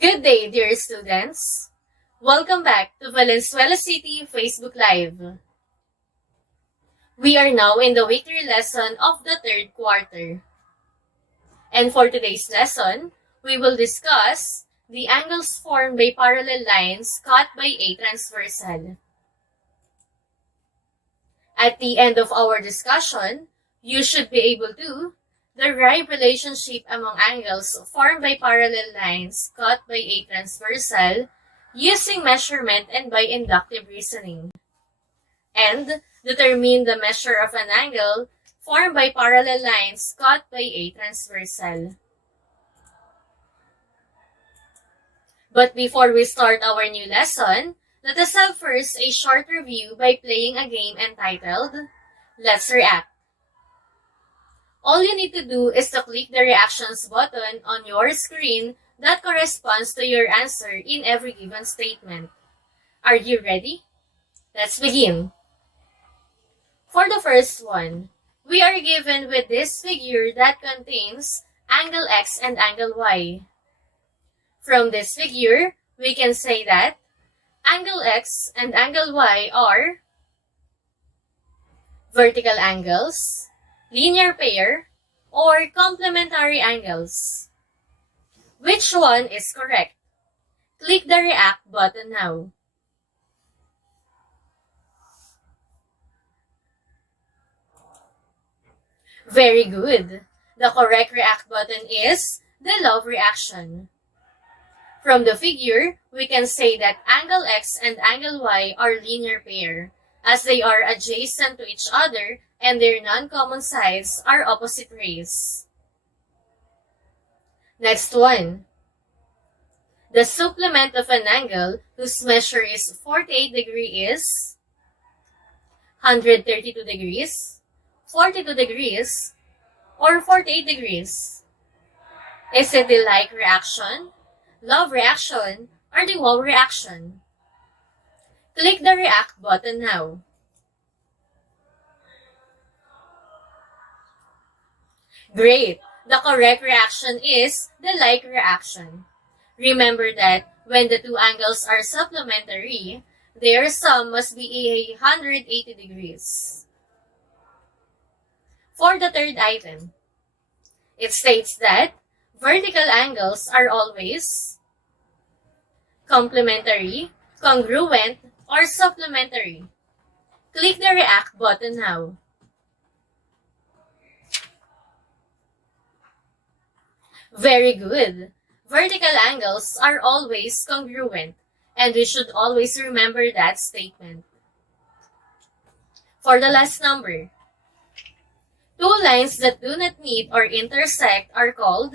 Good day, dear students. Welcome back to Valenzuela City Facebook Live. We are now in the weekly lesson of the third quarter. And for today's lesson, we will discuss the angles formed by parallel lines cut by a transversal. At the end of our discussion, you should be able to derive relationship among angles formed by parallel lines cut by a transversal using measurement and by inductive reasoning, and determine the measure of an angle formed by parallel lines cut by a transversal. But before we start our new lesson, let us have first a short review by playing a game entitled Let's React. All you need to do is to click the reactions button on your screen that corresponds to your answer in every given statement. Are you ready? Let's begin. For the first one, we are given with this figure that contains angle x and angle y. From this figure, we can say that angle x and angle y are vertical angles, linear pair, or complementary angles. Which one is correct? Click the React button now. Very good. The correct React button is the love reaction. From the figure, we can say that angle x and angle y are linear pair, as they are adjacent to each other and their non-common sides are opposite rays. Next one. The supplement of an angle whose measure is 48 degrees is 132 degrees, 42 degrees, or 48 degrees. Is it the like reaction, love reaction, or the wow reaction? Click the React button now. Great! The correct reaction is the like reaction. Remember that when the two angles are supplementary, their sum must be 180 degrees. For the third item, it states that vertical angles are always complementary, congruent, or supplementary. Click the React button now. Very good. Vertical angles are always congruent, and we should always remember that statement. For the last number, two lines that do not meet or intersect are called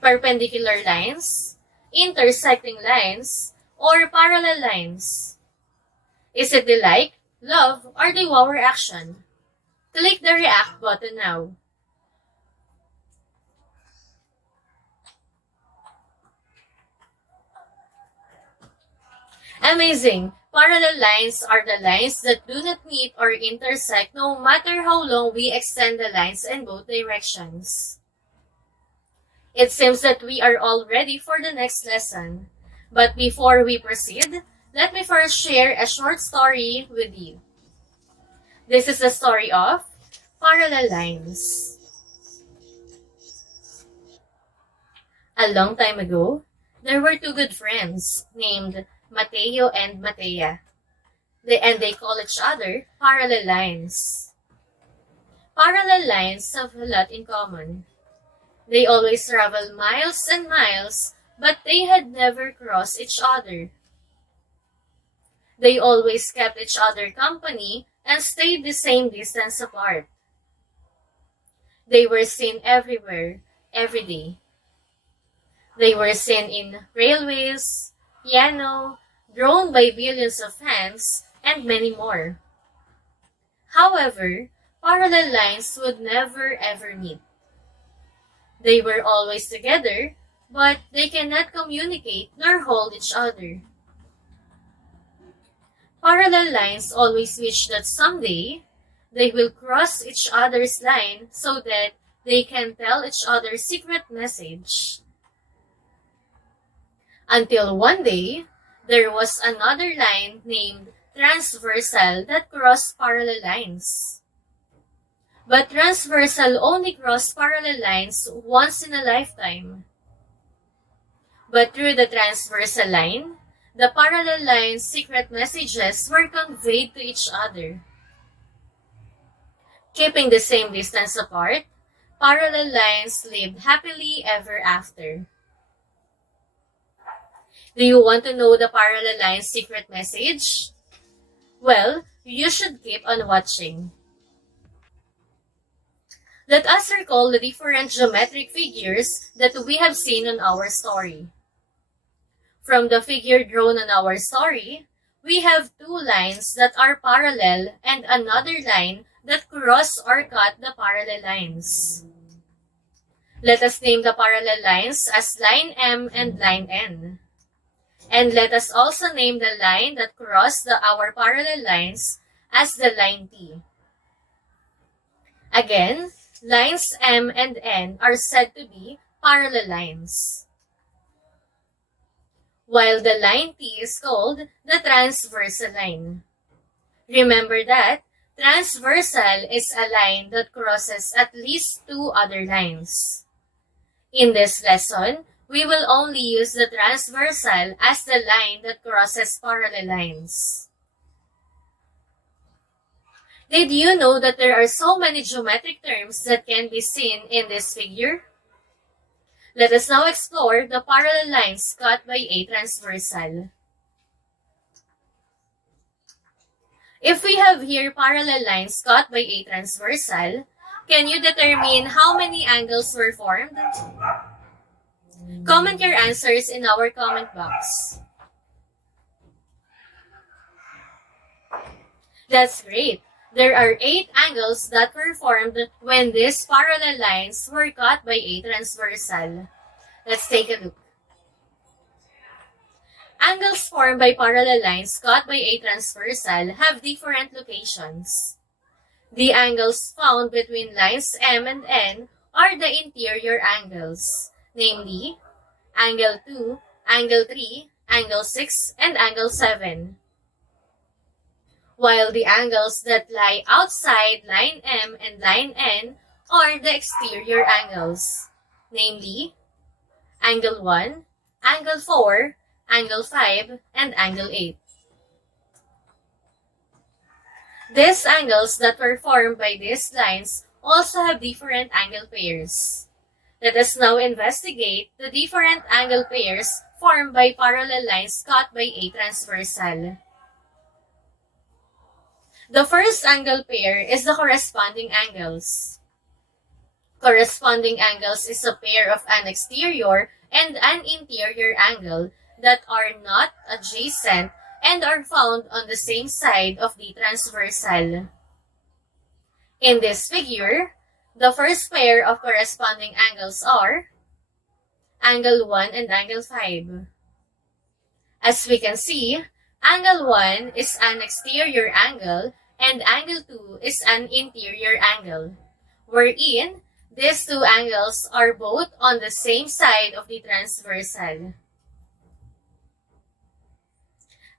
perpendicular lines, intersecting lines, or parallel lines. Is it the like, love, or the wow reaction? Click the React button now. Amazing! Parallel lines are the lines that do not meet or intersect no matter how long we extend the lines in both directions. It seems that we are all ready for the next lesson. But before we proceed, let me first share a short story with you. This is the story of parallel lines. A long time ago, there were two good friends named Mateo and Matea. They call each other parallel lines. Parallel lines have a lot in common. They always travel miles and miles, but they had never crossed each other. They always kept each other company and stayed the same distance apart. They were seen everywhere, every day. They were seen in railways, piano, drawn by billions of hands, and many more. However, parallel lines would never ever meet. They were always together, but they cannot communicate nor hold each other. Parallel lines always wish that someday they will cross each other's line so that they can tell each other secret message. Until one day, there was another line named Transversal that crossed parallel lines. But Transversal only crossed parallel lines once in a lifetime. But through the Transversal line, the parallel line's secret messages were conveyed to each other. Keeping the same distance apart, parallel lines lived happily ever after. Do you want to know the parallel line's secret message? Well, you should keep on watching. Let us recall the different geometric figures that we have seen on our story. From the figure drawn on our story, we have two lines that are parallel and another line that cross or cut the parallel lines. Let us name the parallel lines as line M and line N. And let us also name the line that crossed our parallel lines as the line T. Again, lines M and N are said to be parallel lines, while the line T is called the transversal line. Remember that transversal is a line that crosses at least two other lines. In this lesson, we will only use the transversal as the line that crosses parallel lines. Did you know that there are so many geometric terms that can be seen in this figure? Let us now explore the parallel lines cut by a transversal. If we have here parallel lines cut by a transversal, can you determine how many angles were formed? Comment your answers in our comment box. That's great! There are 8 angles that were formed when these parallel lines were cut by a transversal. Let's take a look. Angles formed by parallel lines cut by a transversal have different locations. The angles found between lines M and N are the interior angles, namely, angle 2, angle 3, angle 6, and angle 7. While the angles that lie outside line M and line N are the exterior angles, namely, angle 1, angle 4, angle 5, and angle 8. These angles that were formed by these lines also have different angle pairs. Let us now investigate the different angle pairs formed by parallel lines cut by a transversal. The first angle pair is the corresponding angles. Corresponding angles is a pair of an exterior and an interior angle that are not adjacent and are found on the same side of the transversal. In this figure, the first pair of corresponding angles are angle 1 and angle 5. As we can see, angle 1 is an exterior angle and angle 2 is an interior angle, wherein these two angles are both on the same side of the transversal.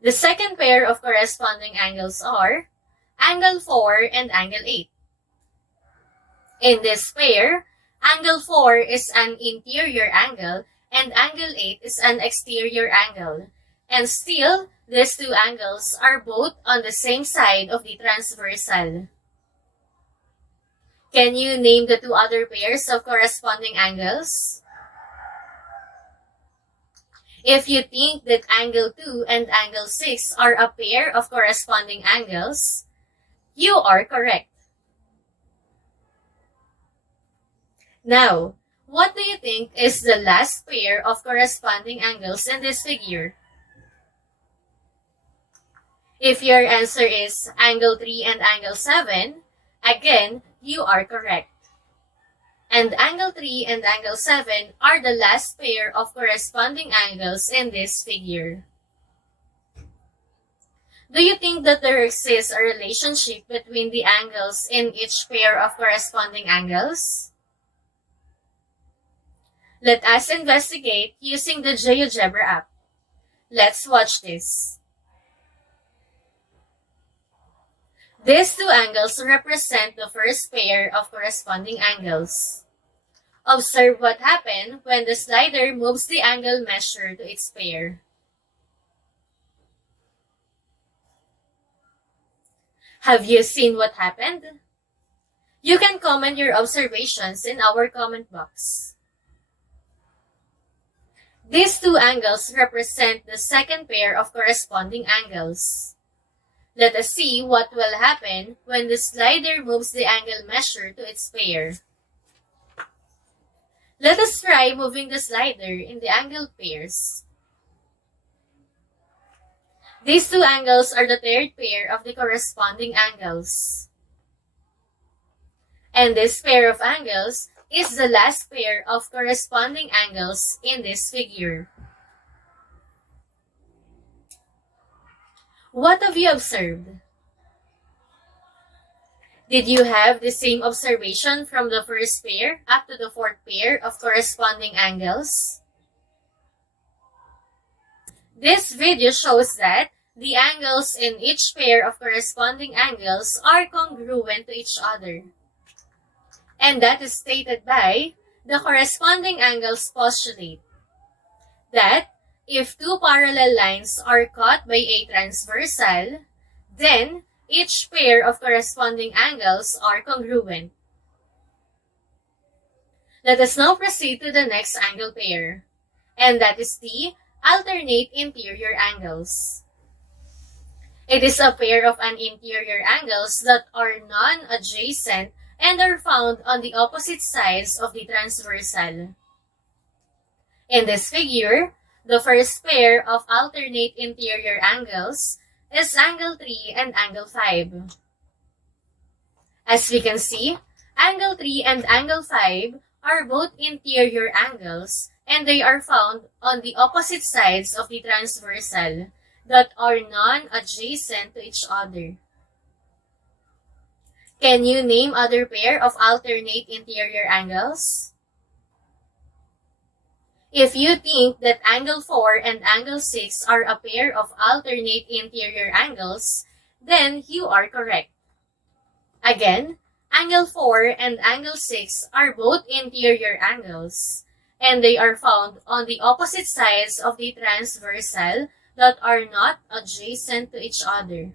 The second pair of corresponding angles are angle 4 and angle 8. In this pair, angle 4 is an interior angle and angle 8 is an exterior angle, and still, these two angles are both on the same side of the transversal. Can you name the two other pairs of corresponding angles? If you think that angle 2 and angle 6 are a pair of corresponding angles, you are correct. Now, what do you think is the last pair of corresponding angles in this figure? If your answer is angle 3 and angle 7, again, you are correct. And angle 3 and angle 7 are the last pair of corresponding angles in this figure. Do you think that there exists a relationship between the angles in each pair of corresponding angles? Let us investigate using the GeoGebra app. Let's watch this. These two angles represent the first pair of corresponding angles. Observe what happens when the slider moves the angle measure to its pair. Have you seen what happened? You can comment your observations in our comment box. These two angles represent the second pair of corresponding angles. Let us see what will happen when the slider moves the angle measure to its pair. Let us try moving the slider in the angle pairs. These two angles are the third pair of the corresponding angles. And this pair of angles is the last pair of corresponding angles in this figure. What have you observed? Did you have the same observation from the first pair up to the fourth pair of corresponding angles? This video shows that the angles in each pair of corresponding angles are congruent to each other. And that is stated by the corresponding angles postulate. That if two parallel lines are cut by a transversal, then each pair of corresponding angles are congruent. Let us now proceed to the next angle pair, and that is the alternate interior angles. It is a pair of an interior angles that are non-adjacent and are found on the opposite sides of the transversal. In this figure, the first pair of alternate interior angles is angle 3 and angle 5. As we can see, angle 3 and angle 5 are both interior angles and they are found on the opposite sides of the transversal that are non-adjacent to each other. Can you name other pair of alternate interior angles? If you think that angle 4 and angle 6 are a pair of alternate interior angles, then you are correct. Again, angle 4 and angle 6 are both interior angles, and they are found on the opposite sides of the transversal that are not adjacent to each other.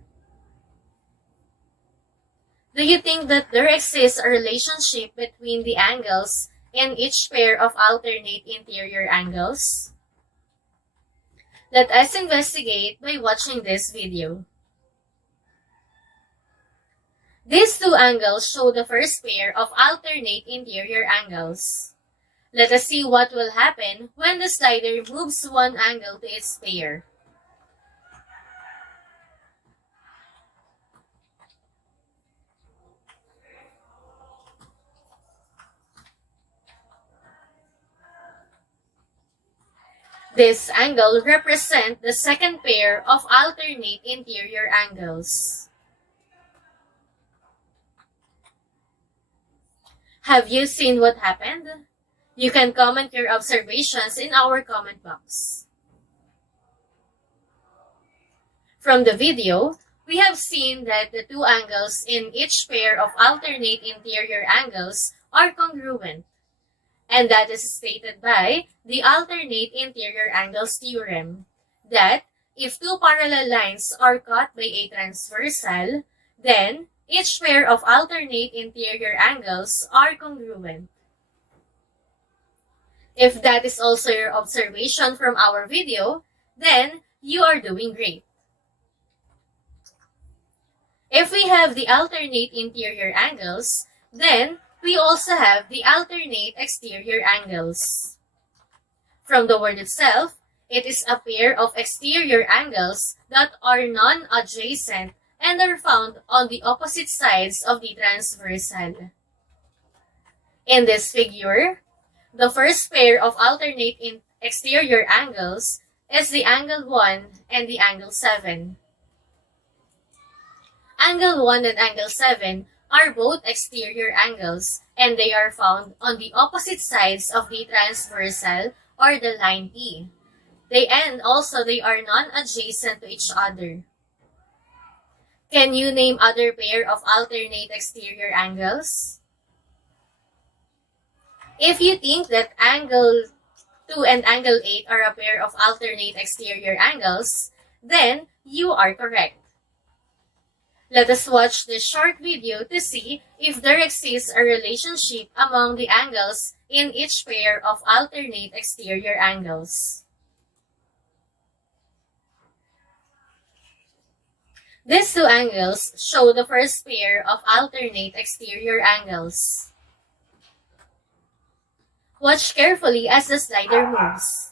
Do you think that there exists a relationship between the angles in each pair of alternate interior angles? Let us investigate by watching this video. These two angles show the first pair of alternate interior angles. Let us see what will happen when the slider moves one angle to its pair. This angle represents the second pair of alternate interior angles. Have you seen what happened? You can comment your observations in our comment box. From the video, we have seen that the two angles in each pair of alternate interior angles are congruent. And that is stated by the alternate interior angles theorem, that if two parallel lines are cut by a transversal, then each pair of alternate interior angles are congruent. If that is also your observation from our video, then you are doing great. If we have the alternate interior angles, then we also have the alternate exterior angles. From the word itself, it is a pair of exterior angles that are non-adjacent and are found on the opposite sides of the transversal. In this figure, the first pair of alternate exterior angles is the angle 1 and the angle 7. Angle 1 and angle 7 are both exterior angles, and they are found on the opposite sides of the transversal or the line P. And also they are non-adjacent to each other. Can you name other pair of alternate exterior angles? If you think that angle 2 and angle 8 are a pair of alternate exterior angles, then you are correct. Let us watch this short video to see if there exists a relationship among the angles in each pair of alternate exterior angles. These two angles show the first pair of alternate exterior angles. Watch carefully as the slider moves.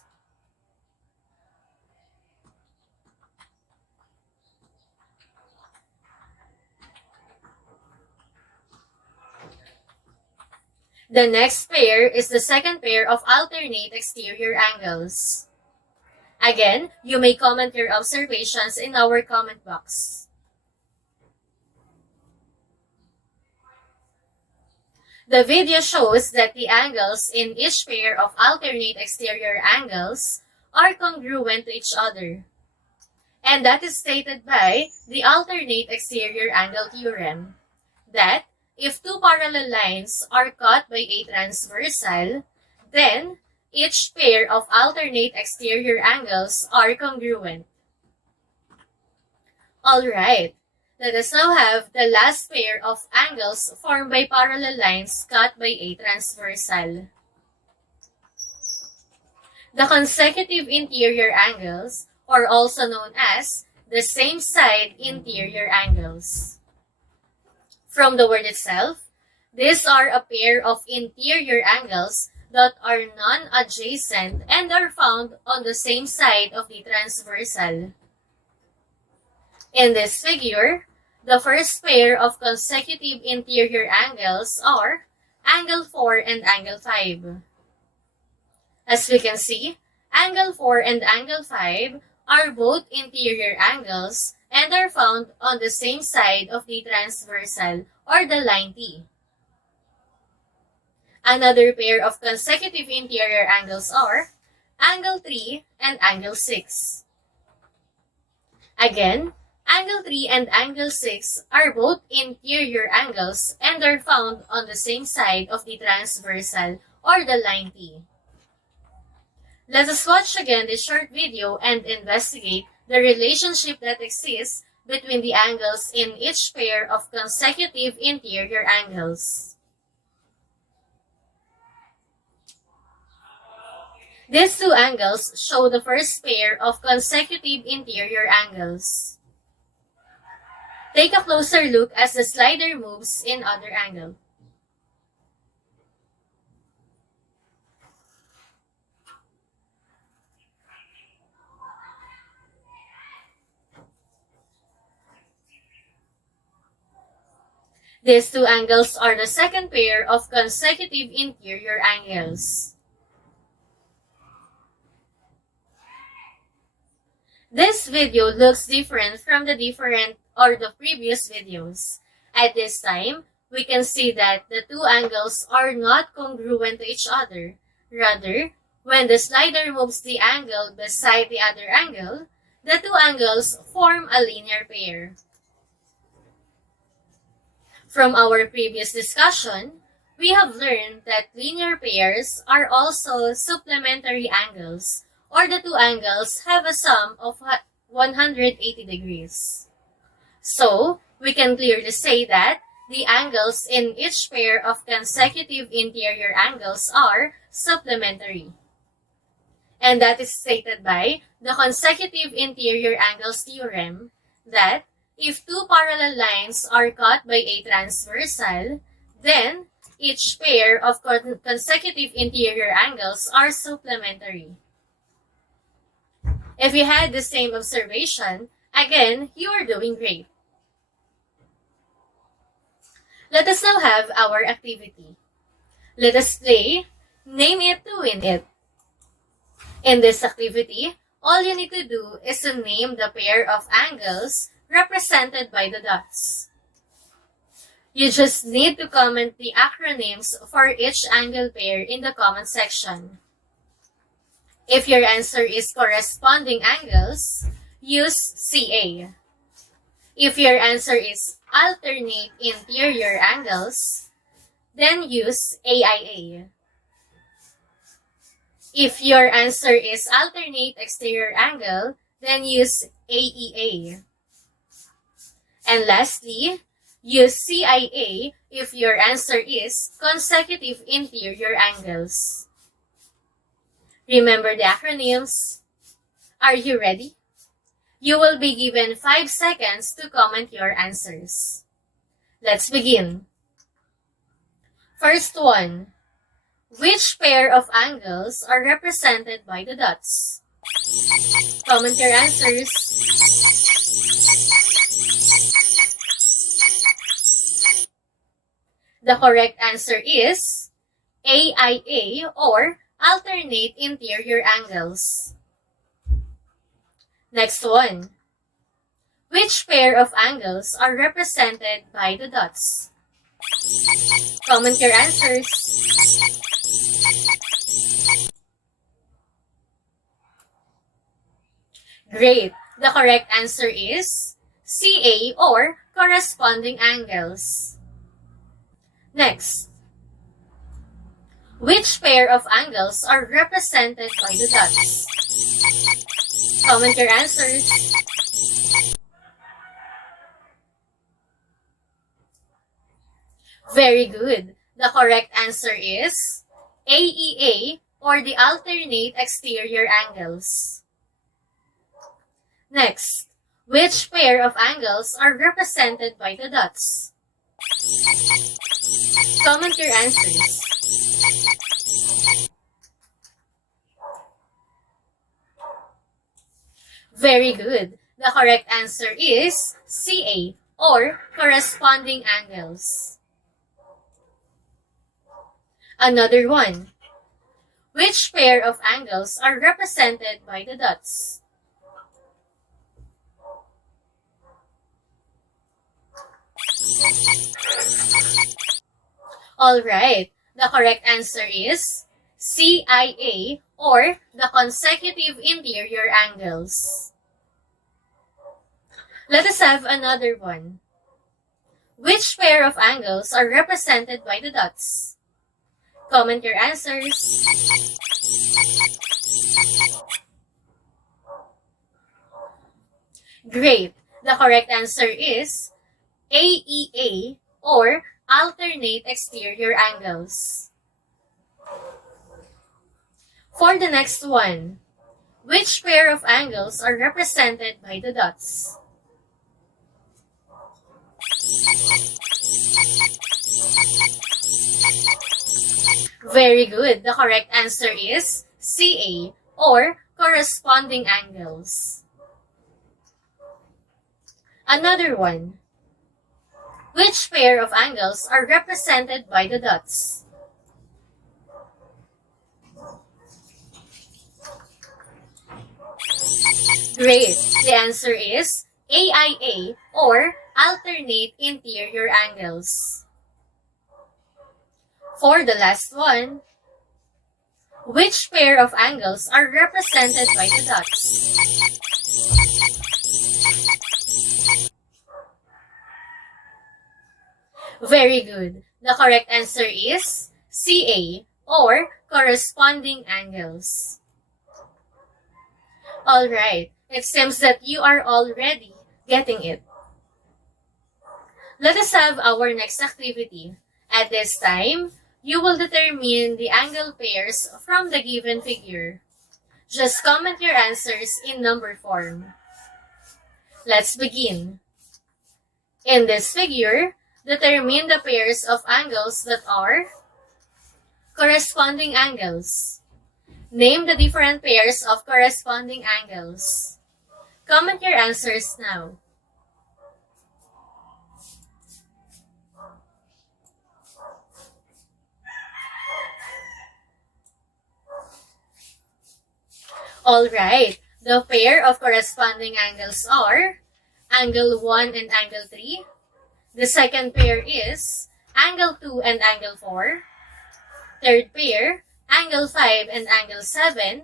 The next pair is the second pair of alternate exterior angles. Again, you may comment your observations in our comment box. The video shows that the angles in each pair of alternate exterior angles are congruent to each other. And that is stated by the alternate exterior angle theorem, that if two parallel lines are cut by a transversal, then each pair of alternate exterior angles are congruent. Alright, let us now have the last pair of angles formed by parallel lines cut by a transversal. The consecutive interior angles are also known as the same side interior angles. From the word itself, these are a pair of interior angles that are non-adjacent and are found on the same side of the transversal. In this figure, the first pair of consecutive interior angles are angle 4 and angle 5. As we can see, angle 4 and angle 5 are both interior angles and are found on the same side of the transversal or the line T. Another pair of consecutive interior angles are angle 3 and angle 6. Again, angle 3 and angle 6 are both interior angles and are found on the same side of the transversal or the line T. Let us watch again this short video and investigate the relationship that exists between the angles in each pair of consecutive interior angles. These two angles show the first pair of consecutive interior angles. Take a closer look as the slider moves in other angle. These two angles are the second pair of consecutive interior angles. This video looks different from the previous videos. At this time, we can see that the two angles are not congruent to each other. Rather, when the slider moves the angle beside the other angle, the two angles form a linear pair. From our previous discussion, we have learned that linear pairs are also supplementary angles, or the two angles have a sum of 180 degrees. So, we can clearly say that the angles in each pair of consecutive interior angles are supplementary. And that is stated by the consecutive interior angles theorem, that if two parallel lines are cut by a transversal, then each pair of consecutive interior angles are supplementary. If you had the same observation, again, you are doing great. Let us now have our activity. Let us play Name It to Win It. In this activity, all you need to do is to name the pair of angles represented by the dots. You just need to comment the acronyms for each angle pair in the comment section. If your answer is corresponding angles, use CA. If your answer is alternate interior angles, then use AIA. If your answer is alternate exterior angle, then use AEA. And lastly, use CIA if your answer is consecutive interior angles. Remember the acronyms? Are you ready? You will be given 5 seconds to comment your answers. Let's begin. First one. Which pair of angles are represented by the dots? Comment your answers. The correct answer is AIA or alternate interior angles. Next one. Which pair of angles are represented by the dots? Comment your answers. Great! The correct answer is CA or corresponding angles. Next. Which pair of angles are represented by the dots? Comment your answers. Very good. The correct answer is AEA or the alternate exterior angles. Next, which pair of angles are represented by the dots? Comment your answers. Very good. The correct answer is CA or corresponding angles. Another one. Which pair of angles are represented by the dots? Alright, the correct answer is CIA or the consecutive interior angles. Let us have another one. Which pair of angles are represented by the dots? Comment your answers. Great! The correct answer is AEA or alternate exterior angles. For the next one, which pair of angles are represented by the dots? Very good. The correct answer is CA or corresponding angles. Another one. Which pair of angles are represented by the dots? Great! The answer is AIA or alternate interior angles. For the last one, which pair of angles are represented by the dots? Very good. The correct answer is CA or corresponding angles. Alright, it seems that you are already getting it. Let us have our next activity. At this time, you will determine the angle pairs from the given figure. Just comment your answers in number form. Let's begin. In this figure, determine the pairs of angles that are corresponding angles. Name the different pairs of corresponding angles. Comment your answers now. Alright, the pair of corresponding angles are angle 1 and angle 3. The second pair is angle 2 and angle 4. Third pair, angle 5 and angle 7.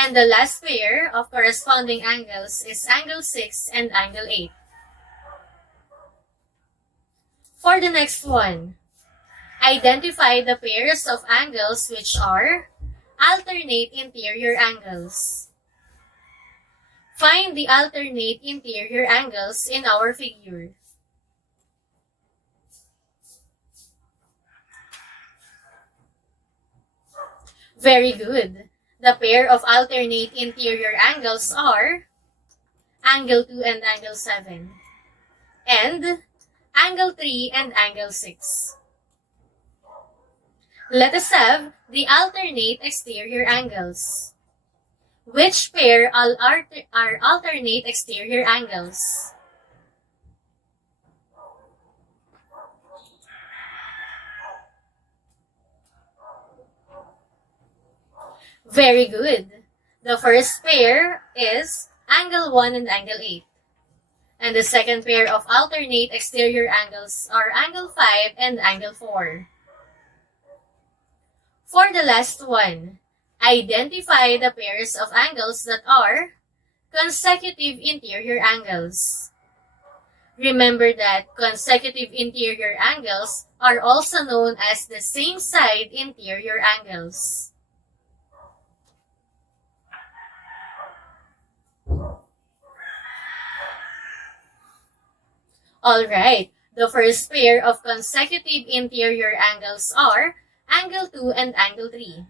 And the last pair of corresponding angles is angle 6 and angle 8. For the next one, identify the pairs of angles which are alternate interior angles. Find the alternate interior angles in our figure. Very good. The pair of alternate interior angles are angle 2 and angle 7, and angle 3 and angle 6. Let us have the alternate exterior angles. Which pair are alternate exterior angles? Very good. The first pair is angle 1 and angle 8. And the second pair of alternate exterior angles are angle 5 and angle 4. For the last one, identify the pairs of angles that are consecutive interior angles. Remember that consecutive interior angles are also known as the same side interior angles. Alright, the first pair of consecutive interior angles are angle 2 and angle 3.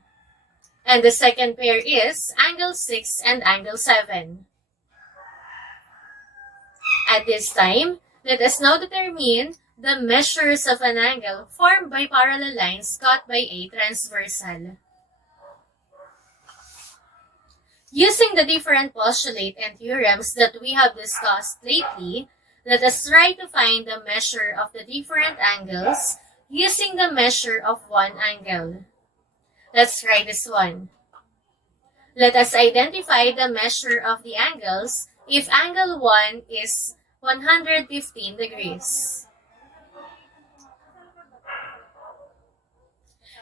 And the second pair is angle 6 and angle 7. At this time, let us now determine the measures of an angle formed by parallel lines cut by a transversal. Using the different postulate and theorems that we have discussed lately, let us try to find the measure of the different angles using the measure of one angle. Let's try this one. Let us identify the measure of the angles if angle 1 is 115 degrees.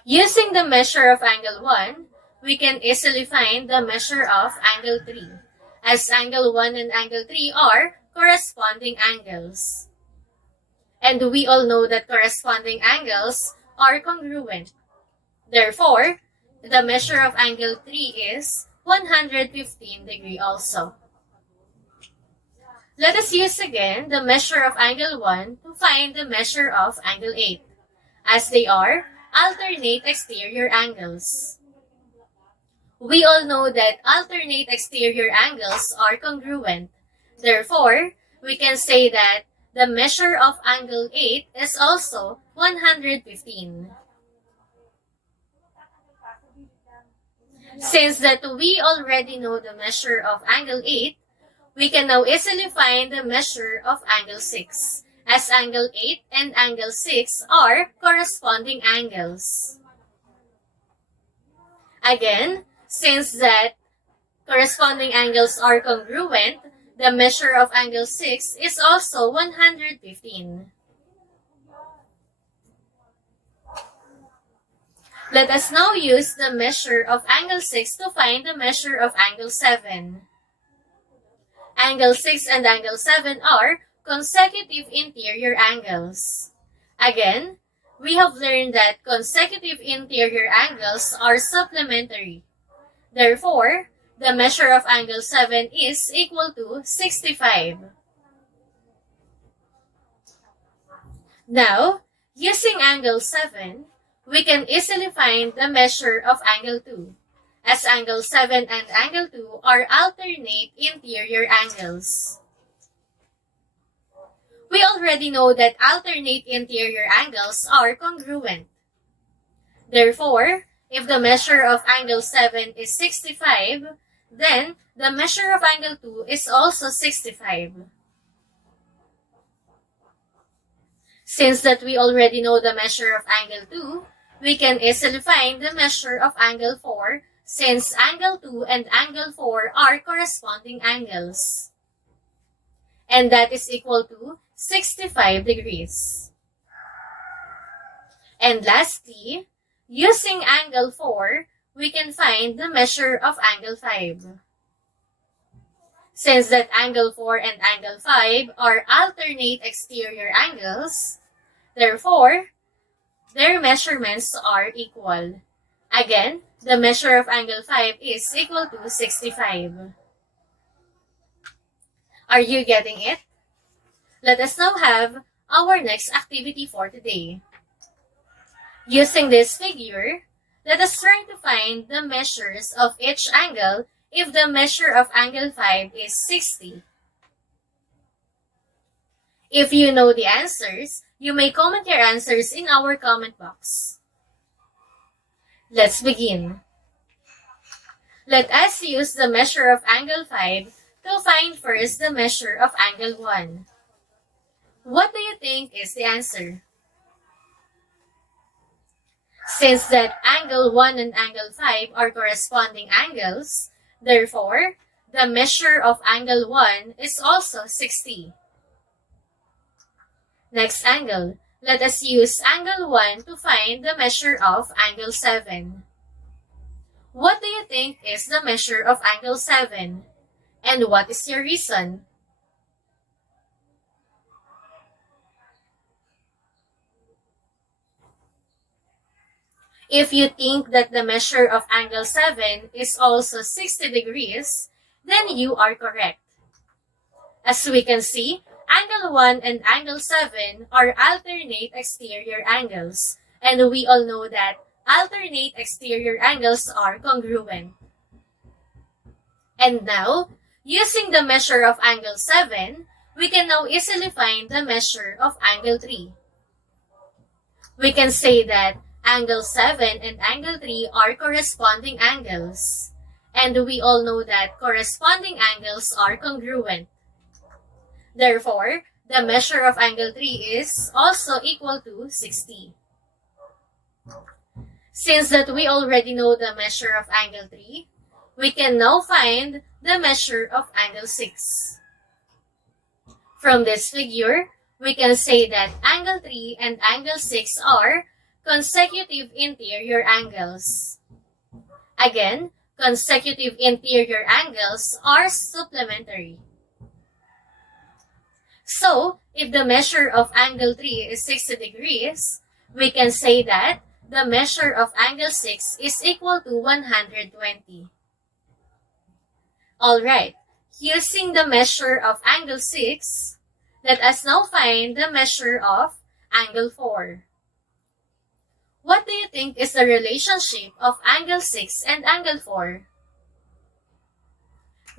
Using the measure of angle 1, we can easily find the measure of angle 3, as angle 1 and angle 3 are corresponding angles. And we all know that corresponding angles are congruent. Therefore, the measure of angle 3 is 115 degree also. Let us use again the measure of angle 1 to find the measure of angle 8, as they are alternate exterior angles. We all know that alternate exterior angles are congruent. Therefore, we can say that the measure of angle 8 is also 115. Since that we already know the measure of angle 8, we can now easily find the measure of angle 6, as angle 8 and angle 6 are corresponding angles. Again, since that corresponding angles are congruent, the measure of angle 6 is also 115. Let us now use the measure of angle 6 to find the measure of angle 7. Angle 6 and angle 7 are consecutive interior angles. Again, we have learned that consecutive interior angles are supplementary. Therefore, the measure of angle 7 is equal to 65. Now, using angle 7, we can easily find the measure of angle 2, as angle 7 and angle 2 are alternate interior angles. We already know that alternate interior angles are congruent. Therefore, if the measure of angle 7 is 65, then the measure of angle 2 is also 65. Since that we already know the measure of angle 2, we can easily find the measure of angle 4 since angle 2 and angle 4 are corresponding angles. And that is equal to 65 degrees. And lastly, using angle 4, we can find the measure of angle 5. Since that angle 4 and angle 5 are alternate exterior angles, therefore, their measurements are equal. Again, the measure of angle 5 is equal to 65. Are you getting it? Let us now have our next activity for today. Using this figure, let us try to find the measures of each angle if the measure of angle 5 is 60. If you know the answers, you may comment your answers in our comment box. Let's begin. Let us use the measure of angle 5 to find first the measure of angle 1. What do you think is the answer? Since that angle 1 and angle 5 are corresponding angles, therefore, the measure of angle 1 is also 60. Next angle, let us use angle 1 to find the measure of angle 7. What do you think is the measure of angle 7? And what is your reason? If you think that the measure of angle 7 is also 60 degrees, then you are correct. As we can see, angle 1 and angle 7 are alternate exterior angles, and we all know that alternate exterior angles are congruent. And now, using the measure of angle 7, we can now easily find the measure of angle 3. We can say that angle 7 and angle 3 are corresponding angles, and we all know that corresponding angles are congruent. Therefore, the measure of angle 3 is also equal to 60. Since that we already know the measure of angle 3, we can now find the measure of angle 6. From this figure, we can say that angle 3 and angle 6 are consecutive interior angles. Again, consecutive interior angles are supplementary. So, if the measure of angle 3 is 60 degrees, we can say that the measure of angle 6 is equal to 120. Alright, using the measure of angle 6, let us now find the measure of angle 4. What do you think is the relationship of angle 6 and angle 4?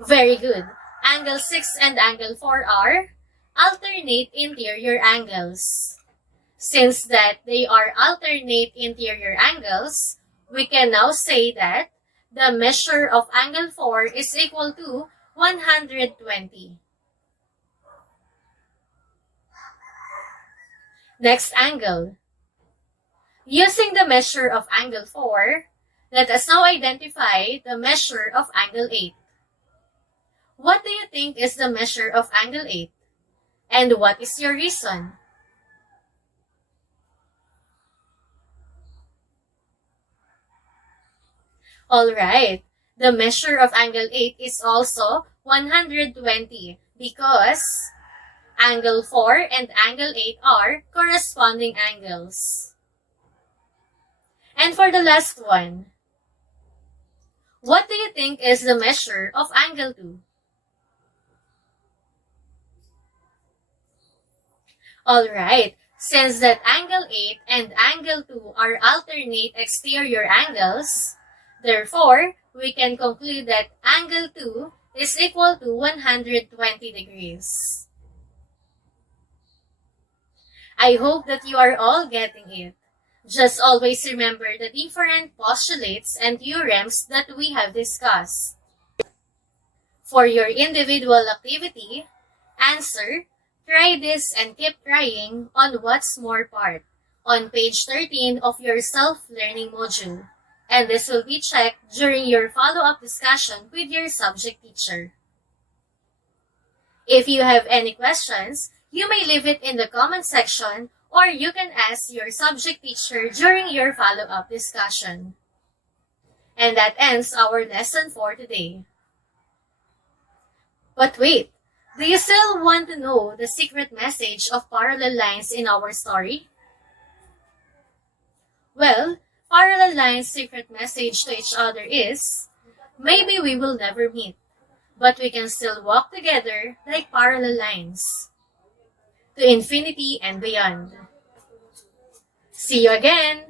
Very good. Angle 6 and angle 4 are alternate interior angles. Since that they are alternate interior angles, we can now say that the measure of angle 4 is equal to 120. Next angle. Using the measure of angle 4, let us now identify the measure of angle 8. What do you think is the measure of angle 8? And what is your reason? Alright, the measure of angle 8 is also 120 because angle 4 and angle 8 are corresponding angles. And for the last one, what do you think is the measure of angle 2? Alright, since that angle 8 and angle 2 are alternate exterior angles, therefore, we can conclude that angle 2 is equal to 120 degrees. I hope that you are all getting it. Just always remember the different postulates and theorems that we have discussed. For your individual activity, answer, try this and keep trying on what's more part on page 13 of your self-learning module. And this will be checked during your follow-up discussion with your subject teacher. If you have any questions, you may leave it in the comment section or you can ask your subject teacher during your follow-up discussion. And that ends our lesson for today. But wait, do you still want to know the secret message of parallel lines in our story? Well, parallel lines' secret message to each other is, maybe we will never meet, but we can still walk together like parallel lines, to infinity and beyond. See you again!